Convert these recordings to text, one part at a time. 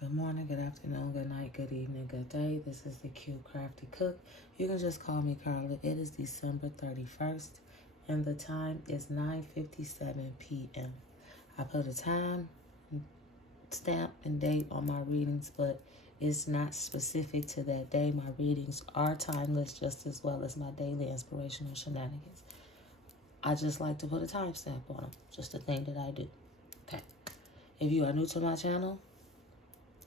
Good morning, good afternoon, good night, good evening, good day. This is the CuteCraftieCook. You can just call me Carla. It is December 31st, and the time is 9:57 p.m. I put a time, stamp, and date on my readings, but it's not specific to that day. My readings are timeless just as well as my daily inspirational shenanigans. I just like to put a timestamp on them. Just a thing that I do. Okay. If you are new to my channel,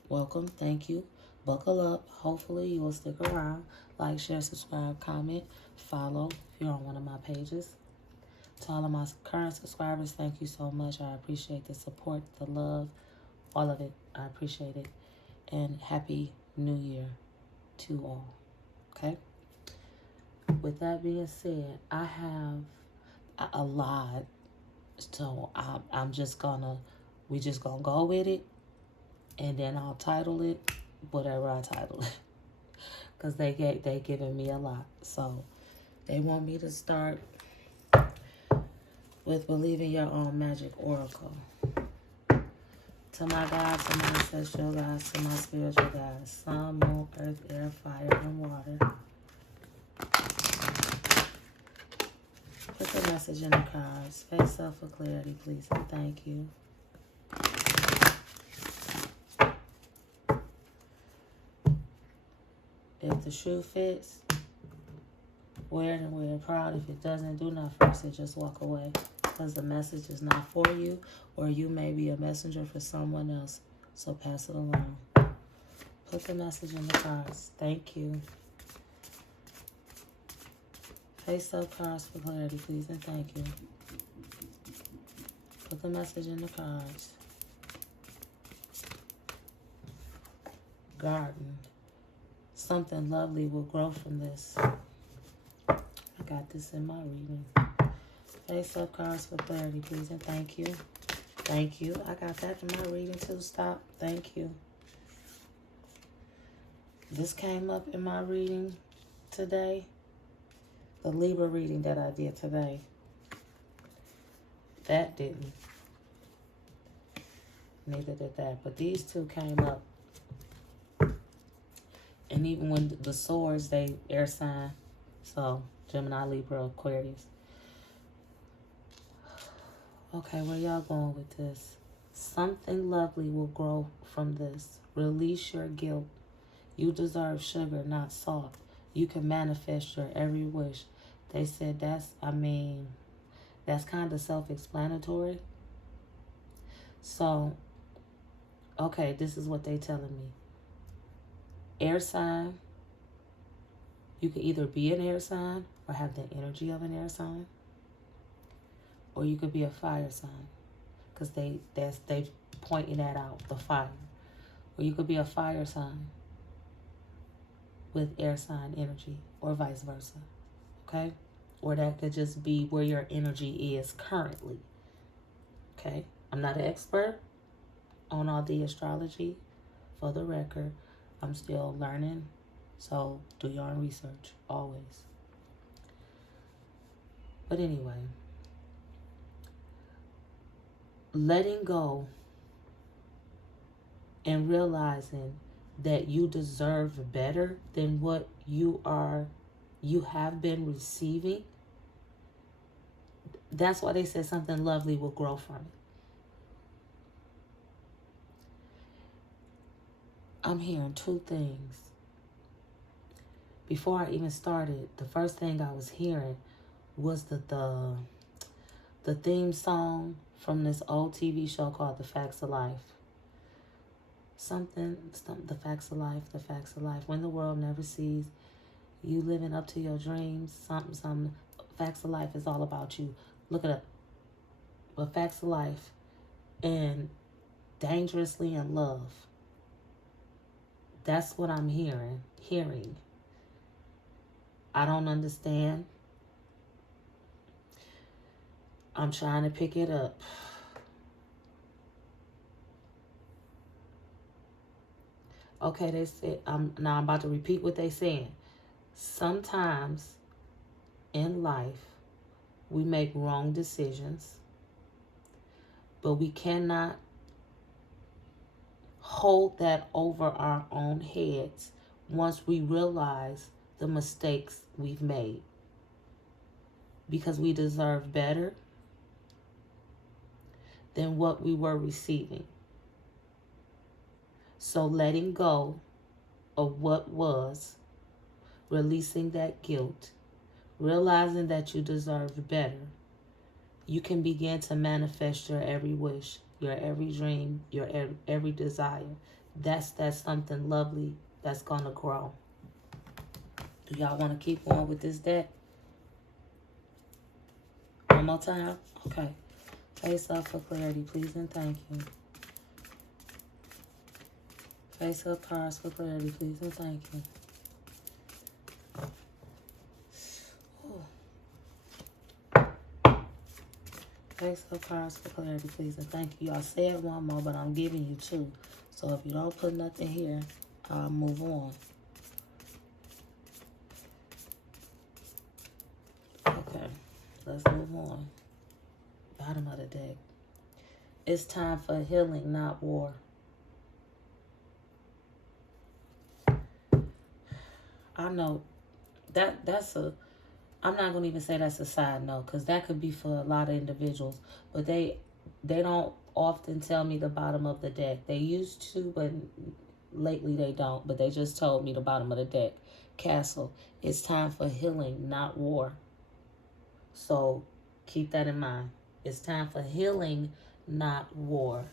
welcome, thank you. Buckle up. Hopefully you will stick around. Like, share, subscribe, comment, follow if you're on one of my pages. To all of my current subscribers, thank you so much. I appreciate the support, the love, all of it. I appreciate it. And Happy New Year to all. Okay? With that being said, I have a lot. So we just gonna go with it. And then I'll title it whatever I title it. Because they giving me a lot. So they want me to start with Believing Your Own Magic Oracle. To my gods, to my ancestral gods, to my spiritual gods, sun, moon, earth, air, fire, and water. Put the message in the cards. Face up for clarity, please, and thank you. If the shoe fits, wear it and wear it proud. If it doesn't, do not force it. Just walk away. Because the message is not for you, or you may be a messenger for someone else. So pass it along. Put the message in the cards. Thank you. Face up cards for clarity, please, and thank you. Put the message in the cards. Garden. Something lovely will grow from this. I got this in my reading. Face up cards for clarity, please, and thank you. Thank you. I got that in my reading too. Stop. Thank you. This came up in my reading today. The Libra reading that I did today. That didn't. Neither did that. But these two came up. And even when the swords, they air sign. So, Gemini, Libra, Aquarius. Okay, where y'all going with this? Something lovely will grow from this. Release your guilt. You deserve sugar, not salt. You can manifest your every wish. They said that's kind of self-explanatory. So, okay, this is what they telling me. Air sign. You could either be an air sign or have the energy of an air sign. Or you could be a fire sign. Because they pointing that out, the fire. Or you could be a fire sign with air sign energy, or vice versa. Okay? Or that could just be where your energy is currently. Okay? I'm not an expert on all the astrology. For the record, I'm still learning. So do your own research, always. But anyway, letting go and realizing that you deserve better than what you have been receiving. That's why they said something lovely will grow from it. I'm hearing two things. Before I even started, the first thing I was hearing was the theme song from this old TV show called The Facts of Life. Something, the facts of life, the facts of life. When the world never sees you living up to your dreams, something. Facts of life is all about you. Look it up. But facts of life and dangerously in love. That's what I'm hearing. I don't understand. I'm trying to pick it up. Okay, they said, now I'm about to repeat what they saying. Sometimes in life, we make wrong decisions, but we cannot hold that over our own heads once we realize the mistakes we've made. Because we deserve better than what we were receiving. So letting go of what was, releasing that guilt, realizing that you deserve better, you can begin to manifest your every wish, your every dream, your every desire. That's something lovely that's going to grow. Do y'all want to keep going with this deck? One more time? Okay. Face up for clarity, please and thank you. Face up cards for clarity, please and thank you. Face up cards for clarity, please and thank you. Y'all said one more, but I'm giving you two. So if you don't put nothing here, I'll move on. Okay, let's move on. Bottom of the deck. It's time for healing, not war. I know that's a, I'm not going to even say that's a side note, because that could be for a lot of individuals, but they don't often tell me the bottom of the deck. They used to, but lately they don't, but they just told me the bottom of the deck. Castle. It's time for healing, not war. So keep that in mind. It's time for healing, not war.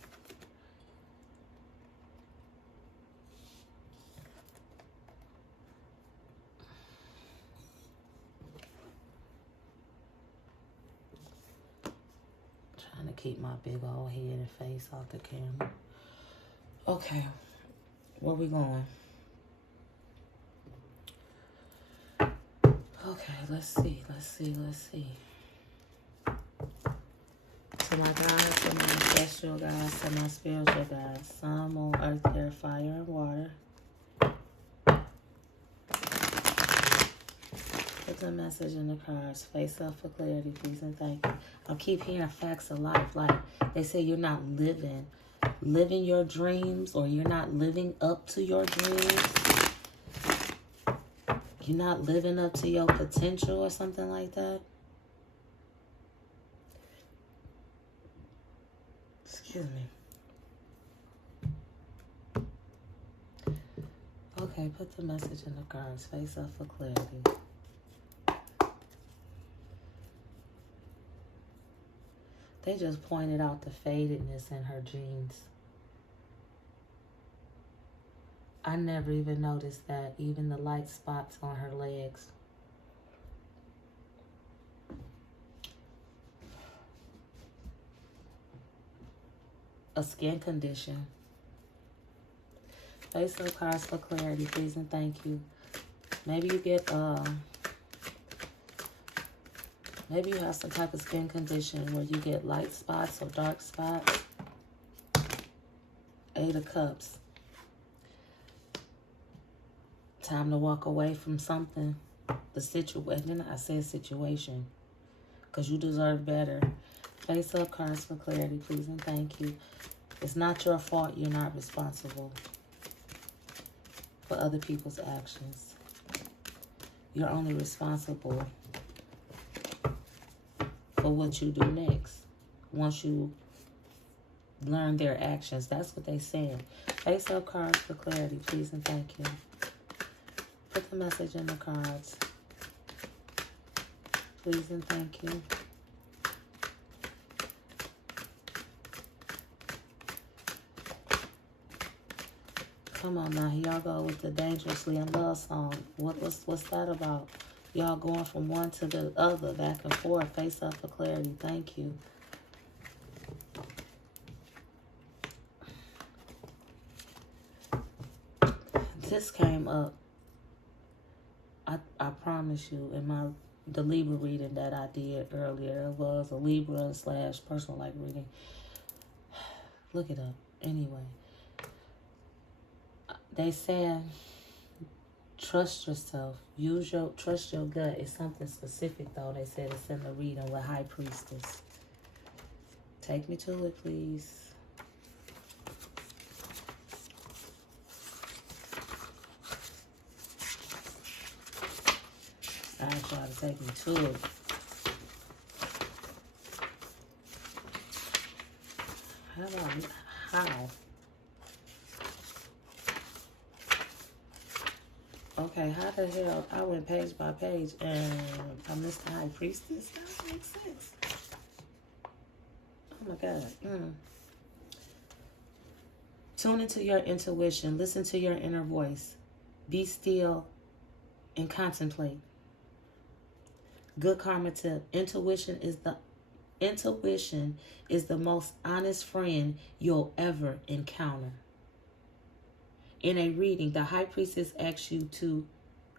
Trying to keep my big old head and face off the camera. Okay, where we going? Okay, let's see. To my guys, to my ancestral guys, to my spiritual guys, sun, moon, earth, air, fire, and water. Put the message in the cards. Face up for clarity, please and thank you. I keep hearing facts of life. Like they say, you're not living your dreams, or you're not living up to your dreams. You're not living up to your potential or something like that. Excuse me. Okay, put the message in the cards. Face up for clarity. They just pointed out the fadedness in her jeans. I never even noticed that, even the light spots on her legs. A skin condition. Face up cards for clarity, please and thank you. Maybe you get maybe you have some type of skin condition where you get light spots or dark spots. 8 of Cups. Time to walk away from something. The situation. I said situation, because you deserve better. Face up cards for clarity, please and thank you. It's not your fault. You're not responsible for other people's actions. You're only responsible for what you do next. Once you learn their actions. That's what they're saying. Face up cards for clarity, please and thank you. Put the message in the cards. Please and thank you. Come on now, here y'all go with the Dangerously in Love song. What's that about? Y'all going from one to the other, back and forth. Face up for clarity. Thank you. This came up. I promise you, in the Libra reading that I did earlier, it was a Libra / personal life reading. Look it up. Anyway, they said trust yourself. Trust your gut. It's something specific though. They said it's in the reading with High Priestess. Take me to it, please. take me to it. How? Okay, how the hell? I went page by page and I missed the high priestess? That doesn't make sense. Oh my God. Tune into your intuition. Listen to your inner voice. Be still and contemplate. Good karma tip. Intuition is the most honest friend you'll ever encounter. In a reading, the high priestess asks you to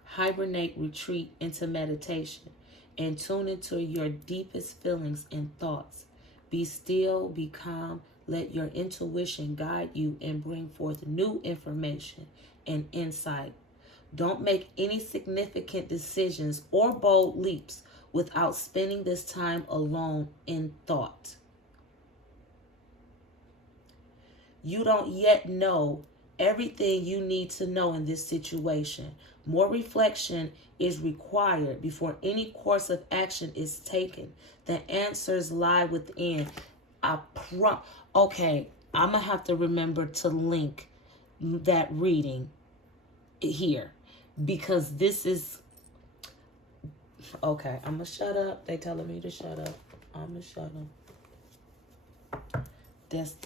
hibernate, retreat into meditation, and tune into your deepest feelings and thoughts. Be still, be calm, let your intuition guide you and bring forth new information and insight. Don't make any significant decisions or bold leaps without spending this time alone in thought. You don't yet know everything you need to know in this situation. More reflection is required before any course of action is taken. The answers lie within. Okay, I'm going to have to remember to link that reading here because this is... Okay, I'm going to shut up. They telling me to shut up. I'm going to shut up. That's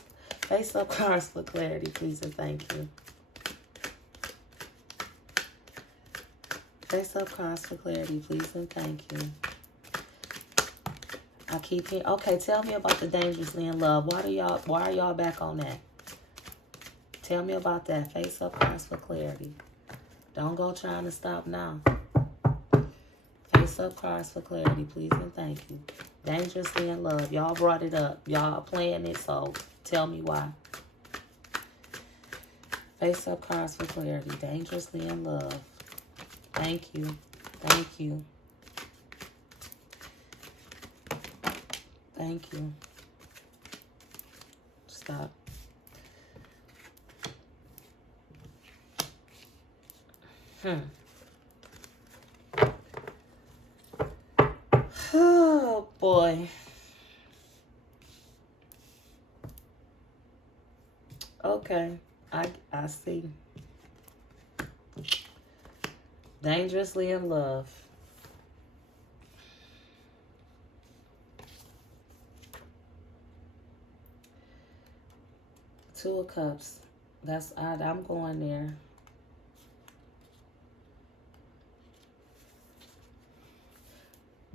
face up cards for clarity, please and thank you. Face up cards for clarity, please and thank you. I keep hearing. Okay, tell me about the dangerously in love. Why are y'all back on that? Tell me about that. Face up cards for clarity. Don't go trying to stop now. Face up cards for clarity, please and thank you. Dangerously in love. Y'all brought it up. Y'all playing it, so tell me why. Face up cards for clarity. Dangerously in love. Thank you. Thank you. Thank you. Stop. Oh, boy. Okay. I see. Dangerously in love. Two of Cups. That's odd. I'm going there.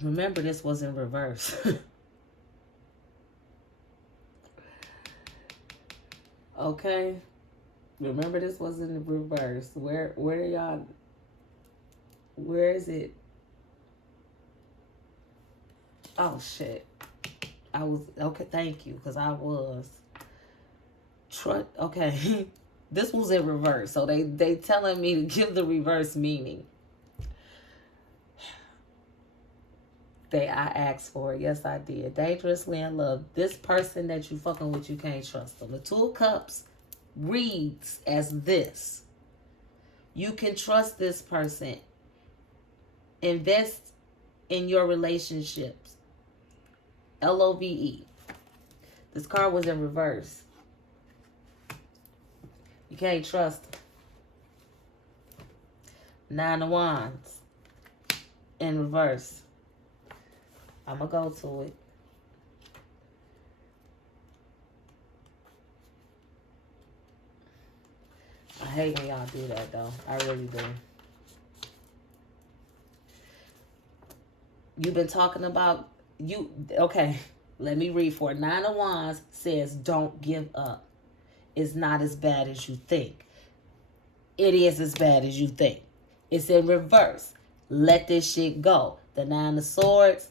Remember, this was in reverse. Okay? Remember, this was in the reverse. Where y'all... Where is it? Oh, shit. I was... Okay, thank you, because I was... Okay. This was in reverse, so they telling me to give the reverse meaning. I asked for it. Yes, I did. Dangerously in love. This person that you fucking with, you can't trust them. The Two of Cups reads as this. You can trust this person. Invest in your relationships. LOVE. This card was in reverse. You can't trust them. Nine of Wands. In reverse. I'm going to go to it. I hate when y'all do that, though. I really do. You've been talking about... Okay, let me read for it. Nine of Wands says, don't give up. It's not as bad as you think. It is as bad as you think. It's in reverse. Let this shit go. The Nine of Swords...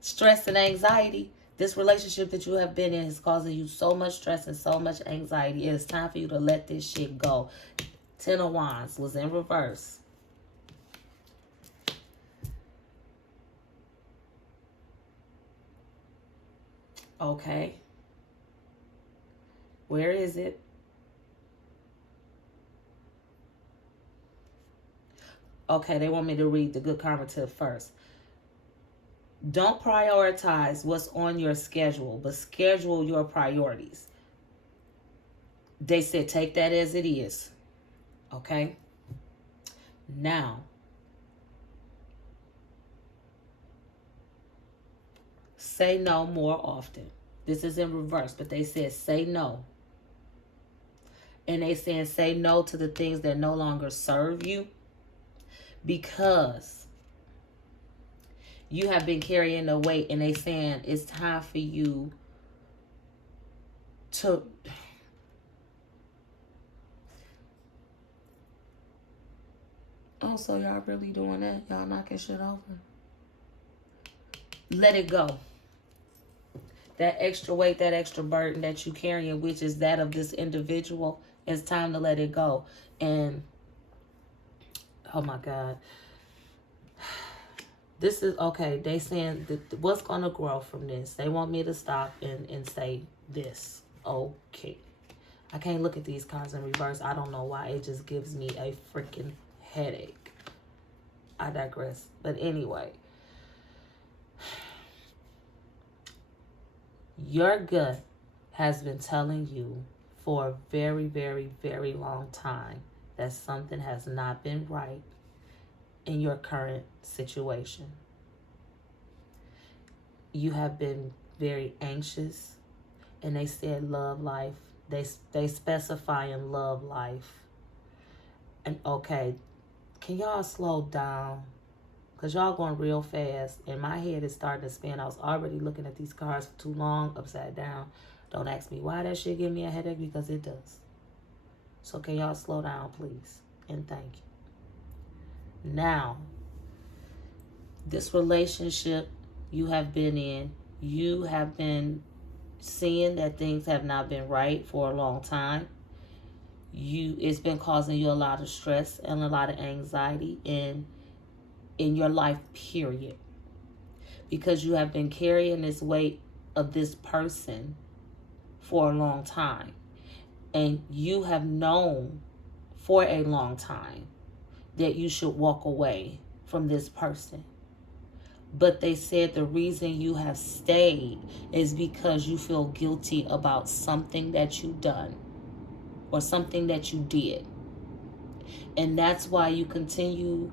Stress and anxiety. This relationship that you have been in is causing you so much stress and so much anxiety. It is time for you to let this shit go. Ten of Wands was in reverse. Okay. Where is it? Okay, they want me to read the good karma tip first. Don't prioritize what's on your schedule, but schedule your priorities. They said take that as it is. Okay? Now, say no more often. This is in reverse, but they said say no. And they saying say no to the things that no longer serve you, because you have been carrying the weight, and they saying it's time for you to oh, so y'all really doing that? Y'all knocking shit over? Let it go. That extra weight, that extra burden that you carrying, which is that of this individual, it's time to let it go. And oh my God, this is okay. They saying that what's gonna grow from this? They want me to stop and say this. Okay, I can't look at these cards in reverse. I don't know why. It just gives me a freaking headache. I digress. But anyway, your gut has been telling you for a very, very, very long time that something has not been right in your current situation. You have been very anxious, and they said love life. They specify in love life. And okay, can y'all slow down? Because y'all going real fast, and my head is starting to spin. I was already looking at these cards for too long, upside down. Don't ask me why that shit give me a headache, because it does. So can y'all slow down, please? And thank you. Now, this relationship you have been in, you have been seeing that things have not been right for a long time. It's been causing you a lot of stress and a lot of anxiety in your life, period. Because you have been carrying this weight of this person for a long time. And you have known for a long time that you should walk away from this person. But they said the reason you have stayed is because you feel guilty about something that you've done or something that you did. And that's why you continue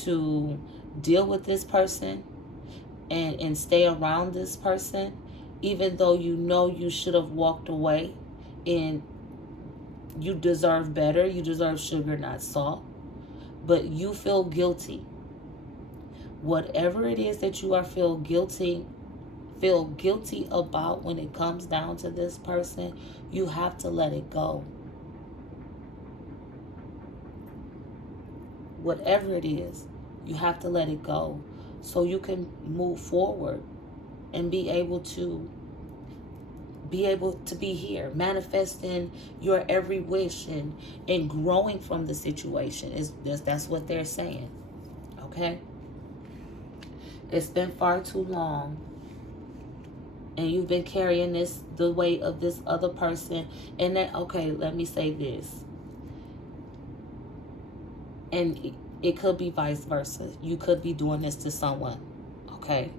to deal with this person and stay around this person, even though you know you should have walked away, and you deserve better. You deserve sugar, not salt. But you feel guilty. Whatever it is that you are feel guilty about when it comes down to this person, you have to let it go. Whatever it is, you have to let it go so you can move forward and be able to be here, manifesting your every wish and growing from the situation. That's what they're saying. Okay? It's been far too long, and you've been carrying the weight of this other person. And that, okay, let me say this. And it could be vice versa. You could be doing this to someone, okay?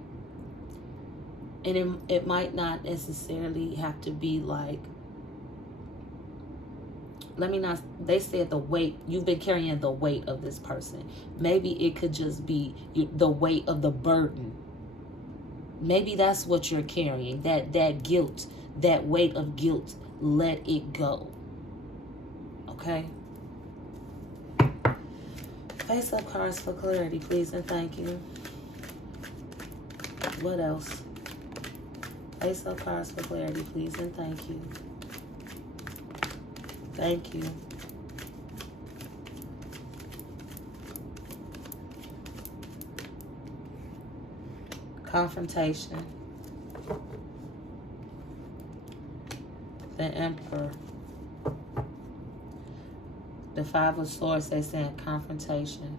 And it might not necessarily have to be like, they said the weight, you've been carrying the weight of this person. Maybe it could just be the weight of the burden. Maybe that's what you're carrying, that guilt, that weight of guilt. Let it go, okay? Face up cards for clarity, please, and thank you. What else? Face up cards for clarity, please, and thank you. Thank you. Confrontation. The Emperor. The Five of Swords, they're saying confrontation.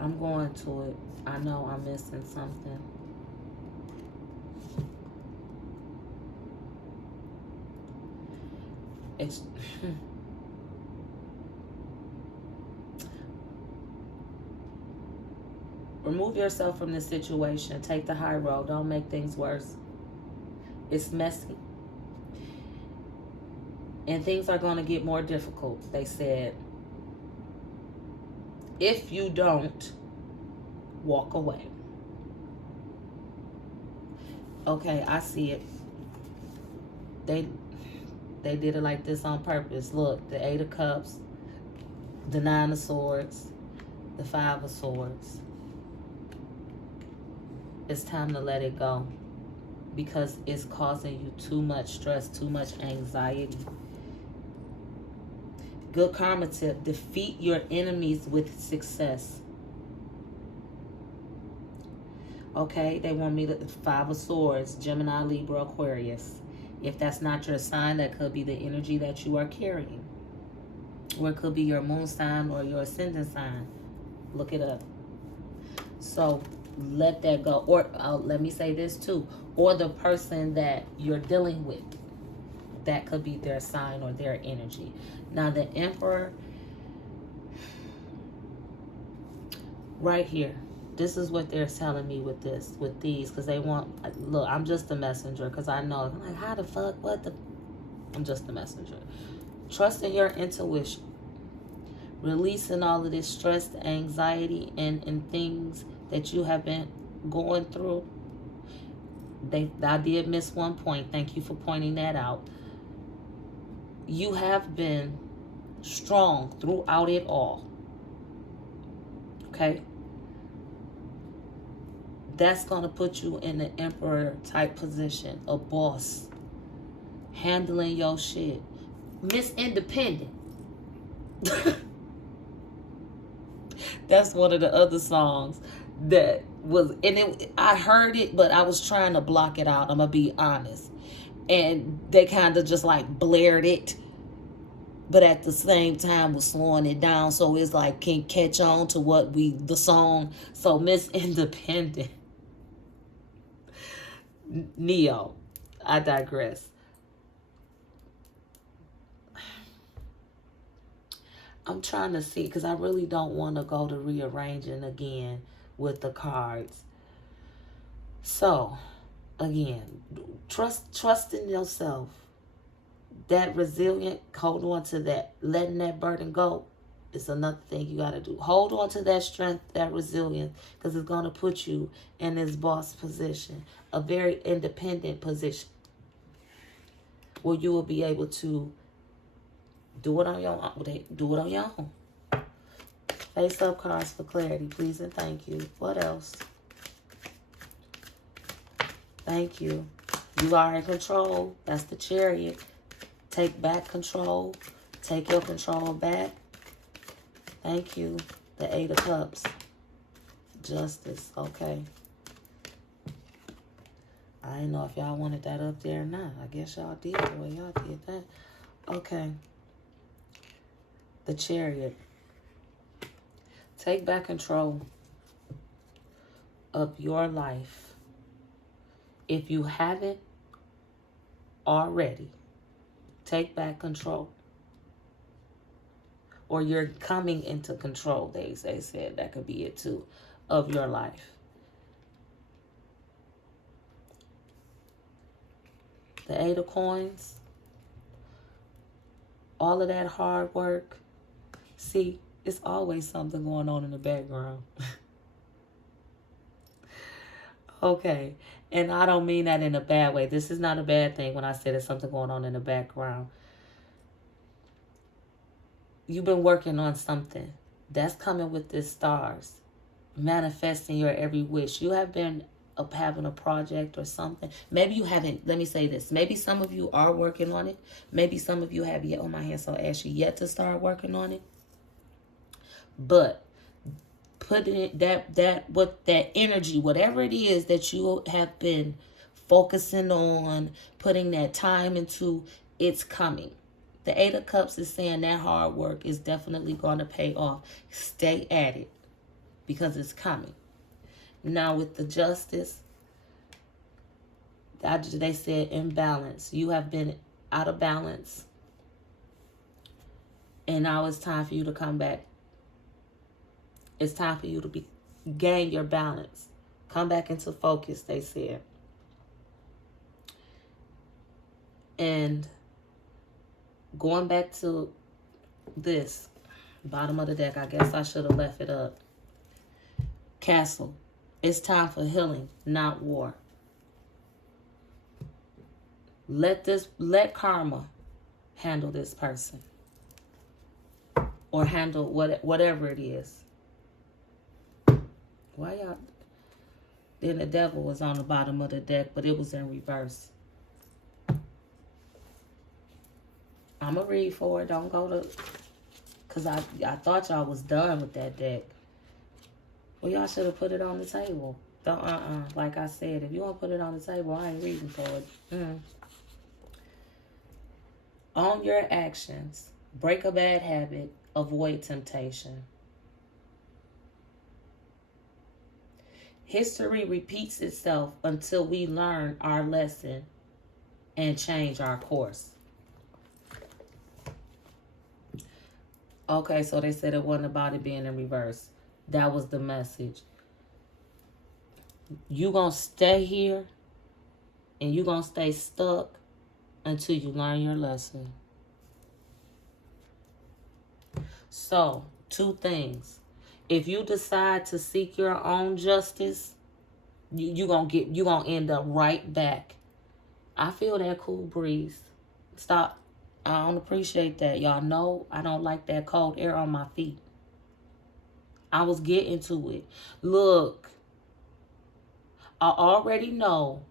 I'm going to it. I know I'm missing something. Remove yourself from this situation. Take the high road. Don't make things worse. It's messy. And things are going to get more difficult, they said. If you don't, walk away. Okay, I see it. They did it like this on purpose. Look, the 8 of Cups, the 9 of Swords, the 5 of Swords. It's time to let it go because it's causing you too much stress, too much anxiety. Good karma tip: defeat your enemies with success. Okay, they want me to 5 of Swords, Gemini, Libra, Aquarius. If that's not your sign, that could be the energy that you are carrying. Or it could be your moon sign or your ascendant sign. Look it up. So let that go. Or let me say this too. Or the person that you're dealing with. That could be their sign or their energy. Now the Emperor, right here. This is what they're telling me with this, with these, because they want, look, I'm just a messenger, because I know, I'm like, how the fuck, what the, I'm just a messenger. Trust in your intuition. Releasing all of this stress, anxiety, and things that you have been going through. I did miss one point. Thank you for pointing that out. You have been strong throughout it all. Okay? That's going to put you in the Emperor type position. A boss. Handling your shit. Miss Independent. That's one of the other songs that was, and I heard it, but I was trying to block it out. I'm going to be honest. And they kind of just like blared it, but at the same time was slowing it down. So it's like, can't catch on to what the song. So Miss Independent. Neo. I digress. I'm trying to see, because I really don't want to go to rearranging again with the cards. So, again, trust in yourself. That resilient, hold on to that. Letting that burden go is another thing you got to do. Hold on to that strength, that resilience, because it's going to put you in this boss position, a very independent position, where you will be able to do it on your own. Do it on your own. Face up cards for clarity, please and thank you. What else? Thank you. You are in control. That's the Chariot. Take back control. Take your control back. Thank you. The 8 of Cups. Justice. Okay. I didn't know if y'all wanted that up there or not. I guess y'all did the way y'all did that. Okay. The Chariot. Take back control of your life. If you haven't already, take back control. Or you're coming into control, they said. That could be it too, of your life. The 8 of Coins. All of that hard work. See, it's always something going on in the background. Okay. And I don't mean that in a bad way. This is not a bad thing when I say there's something going on in the background. You've been working on something. That's coming with the stars. Manifesting your every wish. You have been having a project or something. Maybe you haven't. Let me say this. Maybe some of you are working on it. Maybe some of you have yet, oh my hand so ashy, yet to start working on it. But putting it, that energy, whatever it is that you have been focusing on, putting that time into, it's coming. The 8 of Cups is saying that hard work is definitely going to pay off. Stay at it because it's coming. Now with the Justice, they said imbalance. You have been out of balance. And now it's time for you to come back. It's time for you to gain your balance. Come back into focus, they said. And going back to this, bottom of the deck, I guess I should have left it up. Castle. It's time for healing, not war. Let karma handle this person. Or handle whatever it is. Why y'all? Then the devil was on the bottom of the deck, but it was in reverse. I'm going to read for it. Don't go to... Because I thought y'all was done with that deck. Well, y'all should have put it on the table. Don't, like I said, if you want to put it on the table, I ain't reading for it. Own your actions. Break a bad habit. Avoid temptation. History repeats itself until we learn our lesson and change our course. Okay, so they said it wasn't about it being in reverse. That was the message. You gonna stay here and you gonna stay stuck until you learn your lesson. So, two things. If you decide to seek your own justice, you gonna end up right back. I feel that cool breeze. Stop. I don't appreciate that. Y'all know I don't like that cold air on my feet. I was getting to it. Look, I already know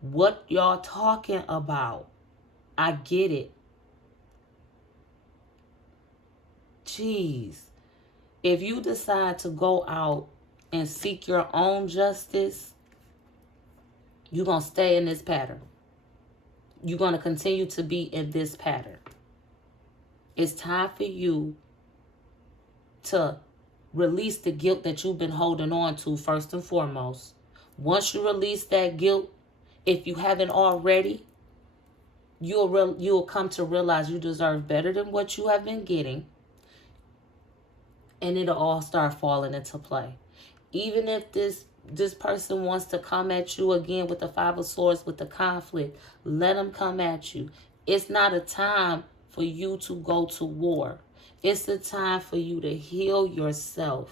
what y'all talking about. I get it. Jeez. If you decide to go out and seek your own justice, you're going to stay in this pattern. You're going to continue to be in this pattern. It's time for you to release the guilt that you've been holding on to first and foremost. Once you release that guilt, if you haven't already, you'll come to realize you deserve better than what you have been getting. And it'll all start falling into play. Even if this person wants to come at you again with the Five of Swords, with the conflict, let them come at you. It's not a time for you to go to war. It's a time for you to heal yourself.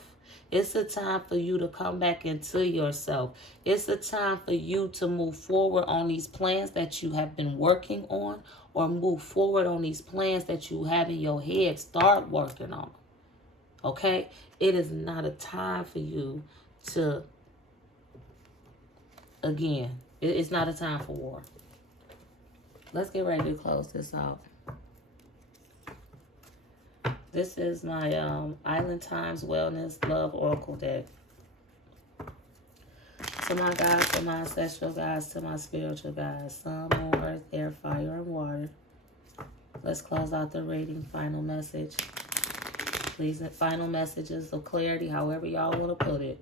It's a time for you to come back into yourself. It's a time for you to move forward on these plans that you have been working on, or move forward on these plans that you have in your head. Start working on them. Okay? It is not a time for you to, again, it's not a time for war. Let's get ready to close this out. This is my Island Times Wellness Love Oracle deck. To my guides, to my ancestral guides, to my spiritual guides, sun, moon, earth, air, fire, and water. Let's close out the reading. Final message. Please, final messages of clarity, however y'all want to put it.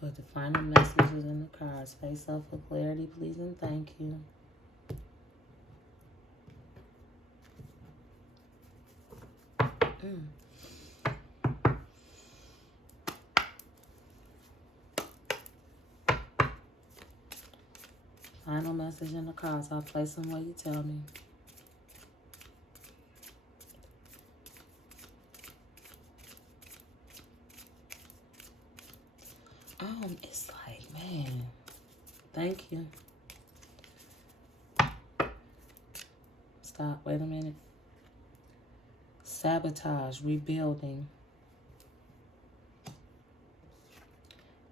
Put the final messages in the cards. Face up for clarity, please, and thank you. Final message in the cards. I'll place them where you tell me. It's like, man, thank you. Stop, wait a minute. Sabotage, rebuilding.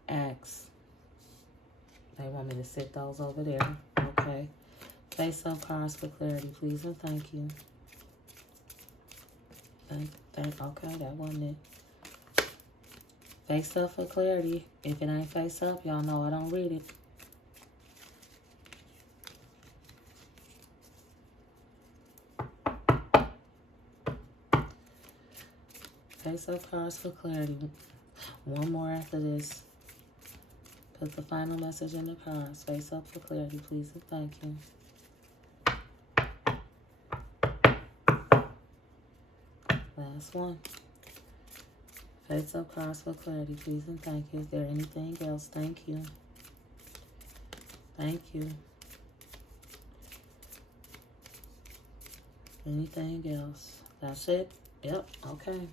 Acts. They want me to sit those over there. Okay. Face up cards for clarity, please, and thank you. Okay, that wasn't it. Face up for clarity. If it ain't face up, y'all know I don't read it. Face up cards for clarity. One more after this. Put the final message in the cards. Face up for clarity, please, and thank you. Last one. Face up cards for clarity, please, and thank you. Is there anything else? Thank you. Thank you. Anything else? That's it? Yep, okay.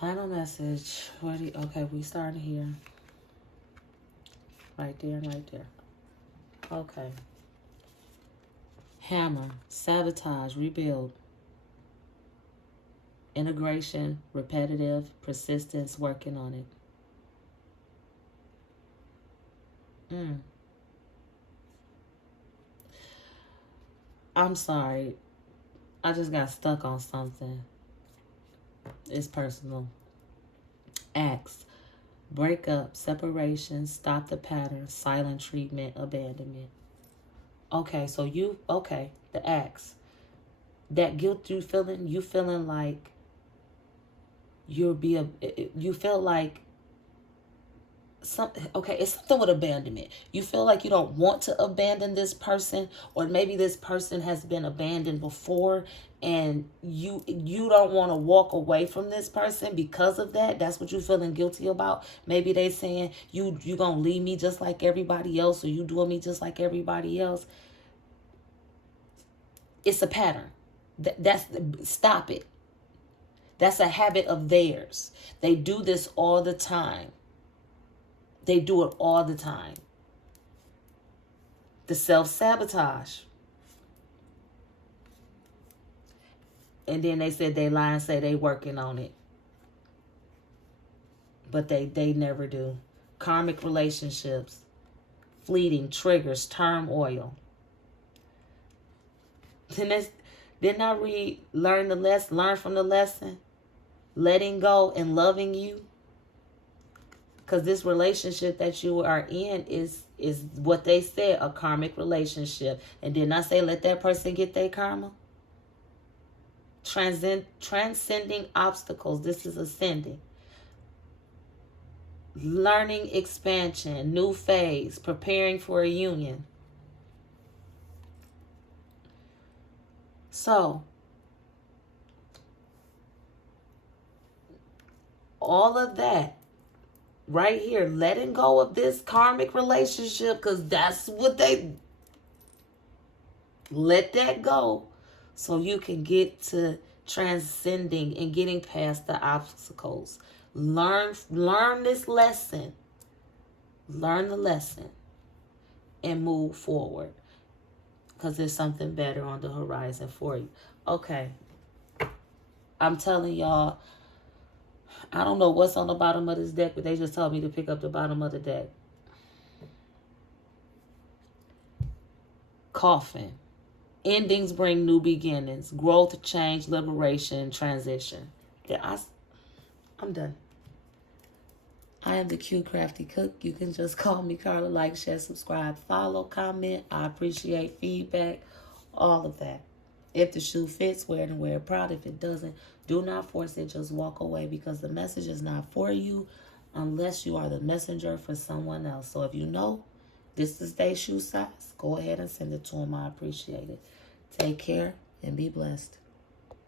Final message. Okay, we starting here. Right there and right there. Okay. Hammer, sabotage, rebuild. Integration, repetitive, persistence, working on it. I'm sorry. I just got stuck on something. It's personal. Acts. Breakup, separation, stop the pattern, silent treatment, abandonment. Okay, so the acts. That guilt you feeling like you feel like it's something with abandonment. You feel like you don't want to abandon this person, or maybe this person has been abandoned before and you don't want to walk away from this person because of that. That's what you're feeling guilty about. Maybe they saying you gonna leave me just like everybody else, or you doing me just like everybody else. It's a pattern. Stop it. That's a habit of theirs. They do this all the time. They do it all the time. The self-sabotage. And then they said they lie and say they working on it. But they never do. Karmic relationships. Fleeting triggers, turmoil. Didn't I read learn from the lesson? Letting go and loving you. Because this relationship that you are in is what they said, a karmic relationship. And didn't I say let that person get their karma? Transcending obstacles. This is ascending. Learning expansion. New phase. Preparing for a union. So, all of that right here, letting go of this karmic relationship, because that's what let that go so you can get to transcending and getting past the obstacles. Learn this lesson. Learn the lesson and move forward, because there's something better on the horizon for you. Okay. I'm telling y'all, I don't know what's on the bottom of this deck, but they just told me to pick up the bottom of the deck. Coffin. Endings bring new beginnings. Growth, change, liberation, transition. Yeah, I'm done. I am the Cute Crafty Cook. You can just call me Carla. Like, share, subscribe, follow, comment. I appreciate feedback, all of that. If the shoe fits, wear it and wear it proud. If it doesn't, do not force it. Just walk away, because the message is not for you unless you are the messenger for someone else. So if you know this is their shoe size, go ahead and send it to them. I appreciate it. Take care and be blessed.